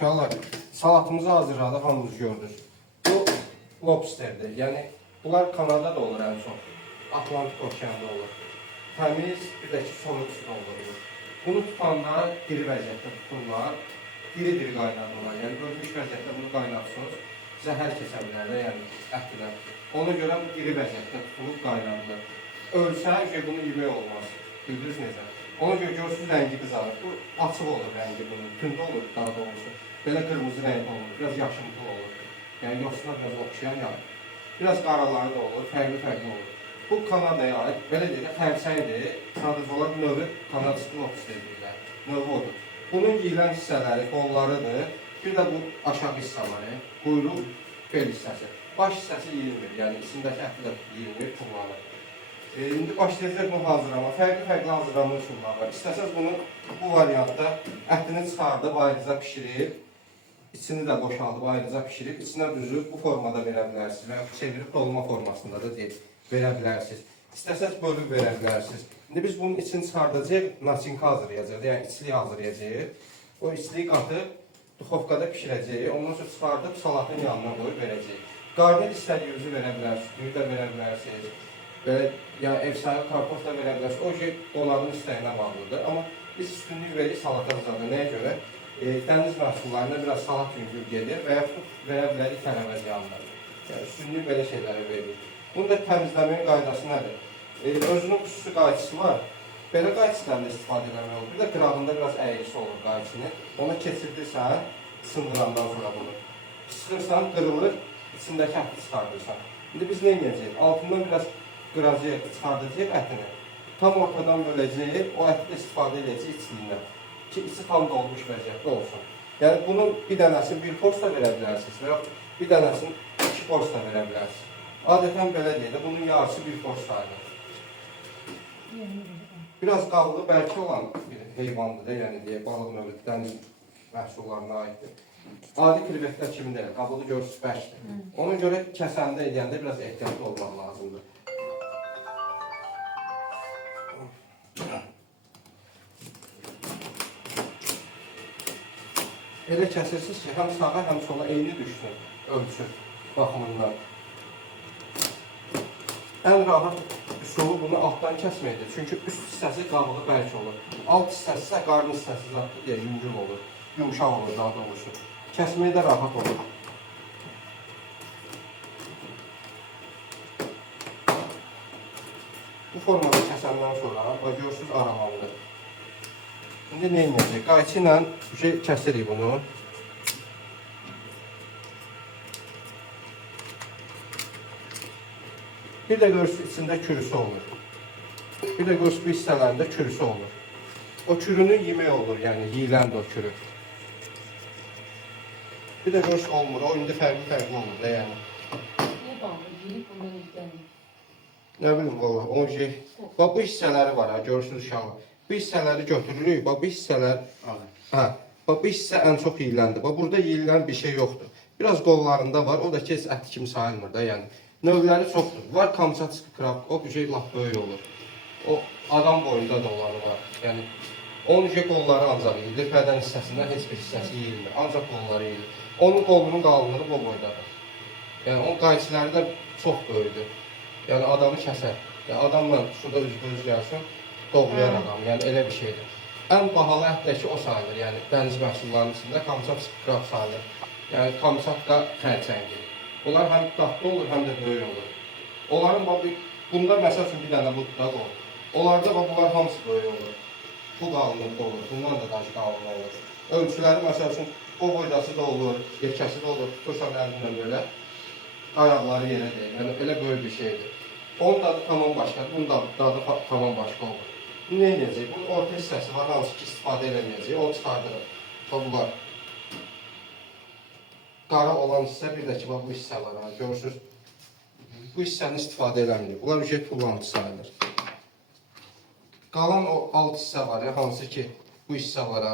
Uşaqlar, salatımızı hazırladıq, hamınız gördünüz. Bu lobsterdir. Yəni, bunlar Kanadada olur ən çox. Atlantik okeanda olur. Təmiz, bir də ki, soyuq suda olur. Bunu tutanda diri vəziyyətdə tuturlar. Diri-diri qaynadırlar. Yəni, ölmüş vəziyyətdə bunu qaynatsınız. Zəhər keçə bilər də, yəni ətlər. Ona görə bu diri vəziyyətdə tutulub qaynadılır. Ölsə, bunu yemək olmaz. Bildiniz necə? Ona görə görürsünüz, rəngi qızarır. Bu açıq olur rəngi bunun, tündə olur daha doğrusu. Belə qırmızı rəng olur, biraz yaşımtıl olur. Yəni yoxsuna biraz oxşayan yanır. Biraz qaraları da olur, fərqli olur. Bu Kanadaya aid, belə deyək, xərçəkdir. Sadəcə olaraq növü Kanadistin lobster deyirlər. Növü odur. Bunun yeyilən hissələri qollarıdır. Bir də bu aşağı hissələri, quyruq, bel hissəsi. Baş hissəsi yeyilmir, yəni içindəki əti də yeyilmir, kullanır. İndi başlayacaq bunu hazırlama. Fərqli hazırlama üsulları var. İstəsəz bunu bu variantda ətini çıxardıb, ayrıca pişirib, içini də boşaldıb, ayrıca pişirib, içinə düzüb bu formada verə bilərsiniz və çevirib dolma formasında da deyil, verə bilərsiniz. İstəsəz bölüb verə bilərsiniz. İndi biz bunun içini çıxardacaq, naçinka hazırlayacaq, yəni içliyi hazırlayacaq. O içliyi qatıb, duxovkada pişirəcək, ondan sonra çıxardıb salatın yanına qoyub verəcək. Qarnı istədiyinizi verə bilərsiniz, düyü də verə bilərsiniz. Belə, yəni efsane kartof da verə bilərsiniz. O şey onların istəyinə bağlıdır. Amma biz üstünlük veririk salata bizada. Nəyə görə? Dəniz məhsullarında biraz salat yüngül gedir və yaxud verə bilərik tərəvəz yanında. Yəni üstünlük belə şeylərə veririk. Bunu da təmizləməyin qaydası nədir? Özünün xüsusi qayçısı var. Belə qayçıdan da istifadə eləmək olur. Bir də qırağında biraz əyilisi olur qayçını. Ona keçirdirsən, sındırandan sonra bunu. Sıxırsan, qırılır, içindəki əti çıxardırsan. İndi biz nə edəcəyik? Altından biraz qıracaq, çıxardacaq ətini. Tam ortadan böləcək, o əti də istifadə edəcək içliyindən. Ki, içi tam dolmuş vəziyyətdə olsun. Yəni, bunun bir dənəsini bir pors da verə bilərsiniz və yox, bir dənəsini iki pors da verə bilərsiniz. Adətən belə deyək də, bunun yarısı bir pors sayılır. Biraz qabığı bəlkə olan bir heyvandır da, yəni deyək, balıq növü, dəniz məhsullarına aiddir. Adi krevetlər kimi deyil, qabığı görürsünüz bərkdir. Ona görə kəsəndə edəndə biraz ehtiyatlı olmaq lazımdır. Elə kəsirsiniz ki, həm sağa, həm sola eyni düşsün, ölçü baxımından. Ən rahat üsulu bunu altdan kəsməkdir. Çünki üst hissəsi qabığı bərk olur. Alt hissəsi isə qarnı hissəsi zaten deyə yüngül olur, yumuşaq olur daha doğrusu. Kəsməyə də rahat olur. Bu formada kəsəndən sonra, görürsünüz, aramalıdır. İndi nə edəcək? Qayçı ilə kəsirik bunu. Bir də görürsünüz, içində kürüsü olur. Bir də görürsünüz, bu hissələrində kürüsü olur. O kürünü yemək olur, yəni yiyiləndir o kürü. Bir də görürsünüz, olmur. O indi fərqli olur da, yəni. Niyə bağlı? Girib bundan izlənir. Nə bilim, valla, o şey. Bax, bu hissələri var, görürsünüz uşaqlar. Bu hissələri götürürük, bax, bu hissələr... Bax, bu hissə ən çox yiyiləndir. Bax, burada yiyilən bir şey yoxdur. Biraz qollarında var, o da ki, əti kimi sayılmır da, yəni. Növləri çoxdur. Var Kamçatski krab, o bir şey laf böyük olur. O, adam boyunda da olanı var. Yəni, onun qolları ancaq yeyilir, bədən hissəsindən heç bir hissəsi yeyilmir. Ancaq qolları yeyilir. Onun qolunun qalınlığı bu boydadır. Yəni, onun qayçiləri də çox böyükdür. Yəni, adamı kəsər. Yəni, adamla şurada üz-göz gəlsin, doğrayar adam. Yəni, elə bir şeydir. Ən bahalı ətdəki o sayılır. Yəni, dəniz məhsullarının içində Kamçatski krab sayılır. Yəni, Kamçatka xərçəngi. Bunlar həm dadlı olur, həm də böyük olur. Onların, bunda məsəl üçün bir dənə bu dad olur. Onlarda bunlar hamısı böyük olur. Bu qalınlıqda olur, bundan da daha qalınlıqda olur. Ölçüləri məsəl üçün o boydası da olur, yekəsi də olur. Tutursan əlindən belə, ayaqları yerə deyil. Yəni, elə böyük bir şeydir. Onun dadı tamam başqadır, bunun dadı tamam başqa olur. Bu nə edəcək? Bunun orta hissəsi var, hansı ki istifadə edilməyəcək, onu çıxardırır. Bunlar. Qara olan hissə, bir də ki, bu hissələr var, görürsünüz. Bu hissəni istifadə eləməyir. Bunlar ücret kullanıcı sayılır. Qalan o alt hissə var ya, hansı ki, bu hissə var ha.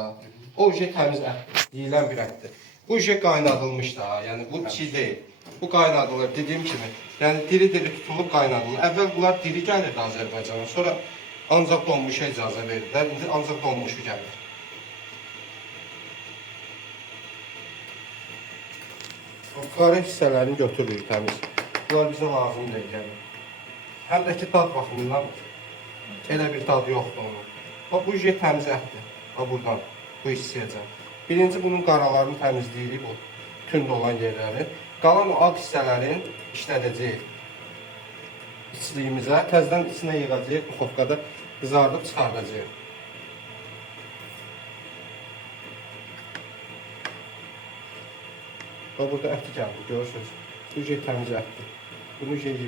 O ücret təmiz ətdir, yiyilən bir ətdir. Bu ücret qaynadılmış da, yəni bu çiğ deyil. Bu qaynadılır, dediyim kimi. Yəni diri-diri tutulub qaynadılır. Əvvəl bunlar diri gəlirdi Azərbaycana, sonra ancaq donmuşa icazə verirlər, indi ancaq donmuşu gəlir. Qara hissələrini götürürük təmiz. Bunlar bizə lazım deyil yəni. Həm də ki, dad baxımından elə bir dad yoxdur onun. Bax, bu jet təmiz ətdir. Bax, buradan, bu hissiyəcəm. Birinci bunun qaralarını təmizləyirik, bu tünd olan yerləri. Qalan o ağ hissələrin işlədəcəyik içliyimizə. Təzdən içinə yığacağıq, duxovkada qızardıb çıxardacağıq. Bax, burada əti gəldi, görürsünüz. Bu jet təmiz ətdir. Bunu yeyir.